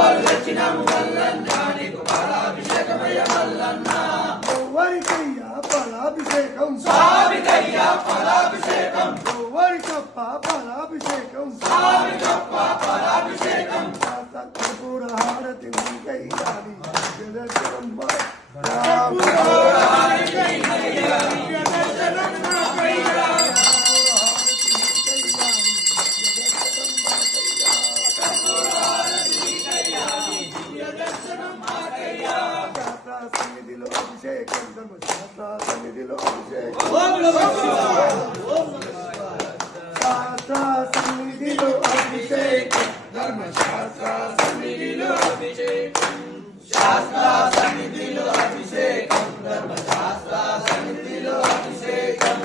ఎవ్వరు తెచ్చినాము మల్లన్న నీకు పాలాభిషేకమయ్య మల్లన్న ఎవరికయ్యా పాలాభిషేకం స్వామికయ్యా పాలాభిషేకం ఎవరికప్ప పాలాభిషేకం స్వామికప్ప పాలాభిషేకం కర్పూర హారతి నీకయ్యాలి దర్శనం సన్నిధిలో అభిషేకం ధర్మశాస్త్ర సన్నిధిలో అభిషేకం శాస్త్ర సన్నిధిలో అభిషేకం ధర్మశాస్త్ర సన్నిధిలో అభిషేకం శాస్త్ర సన్నిధిలో అభిషేకం ధర్మశాస్త్ర సన్నిధిలో అభిషేకం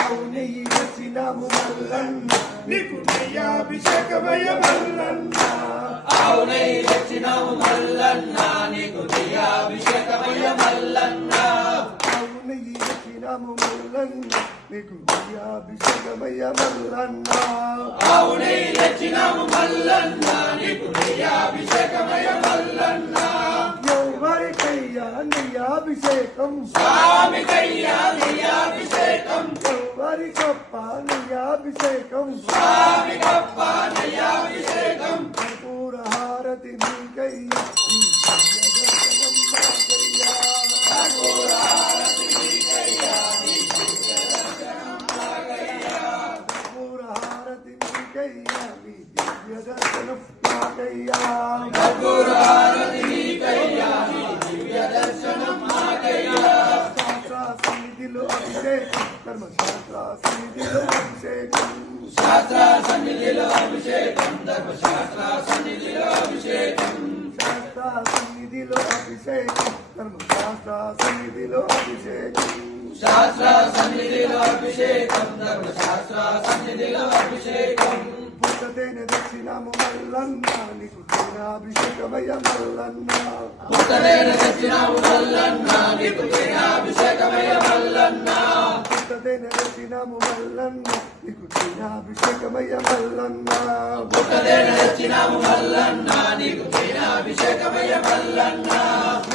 అవునయ్యి వచ్చినాము మల్లన్న నీకు నెయ్యాభిషేకమయ్య మల్లన్న అవునై వచ్చినాము మల్లన్న నీకు దియాభిషేకమయ్య మల్లన్న అవునయ్యి వచ్చినాము మల్లన్న నీకు నెయ్యాభిషేకమయ్య మల్లన్న అవునై వచ్చినాము మల్లన్న నీకు దియాభిషేకమయ్య మల్లన్న ఎవరికయ్యా నెయ్యాభిషేకం స్వామికయ్యా దియాభిషేకం ఎవరికప్ప నెయ్యాభిషేకం స్వామికప్ప దియాభిషేకం కర్పూర హారతి నీకయ్యా దర్శనం మాకయ్యా కర్పూర హారతి నీకయ్యా నీ దివ్య దర్శనం మాకయ్యా కర్పూరహారతి నీకయ్యా నీ దివ్య దర్శనం మాకయ్యా శాస్త్ర సన్నిధిలో అభిషేకం ధర్మశాస్త్ర సన్నిధిలో అభిషేకం శాస్త్ర సన్నిధిలో అభిషేకం ధర్మశాస్త్ర సన్నిధిలో అభిషేకం శాస్త్ర సన్నిధిలో అభిషేకం ధర్మశాస్త్ర సన్నిధిలో అభిషేకం శాస్త్ర సన్నిధిలో అభిషేకం ధర్మశాస్త్ర సన్నిధిలో అభిషేకం పుట్టతేన దక్షిణము మల్లన్న నీకు అభిషేకమయ్య మల్లన్న పుట్టలేన తెచ్చినాము మల్లన్న నీకు అభిషేకమయ్య మల్లన్న పుట్టతేన దక్షిణము మల్లన్న నీకు అభిషేకమయ్య మల్లన్న పుట్టలేన తెచ్చినాము మల్లన్న నీకు అభిషేకమయ్య మల్లన్న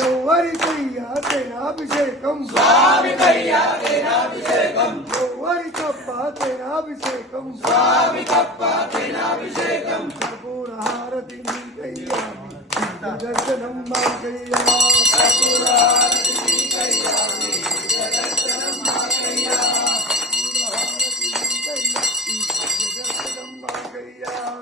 ఎవరికయ్యా తేనాభిషేకం స్వామికయ్యా అభిషేకం ఎవరికప్ప తేనాభిషేకం స్వామికప్ప అభిషేకం కర్పూర హారతి నీకయ్యా దర్శనం మాకయ్యా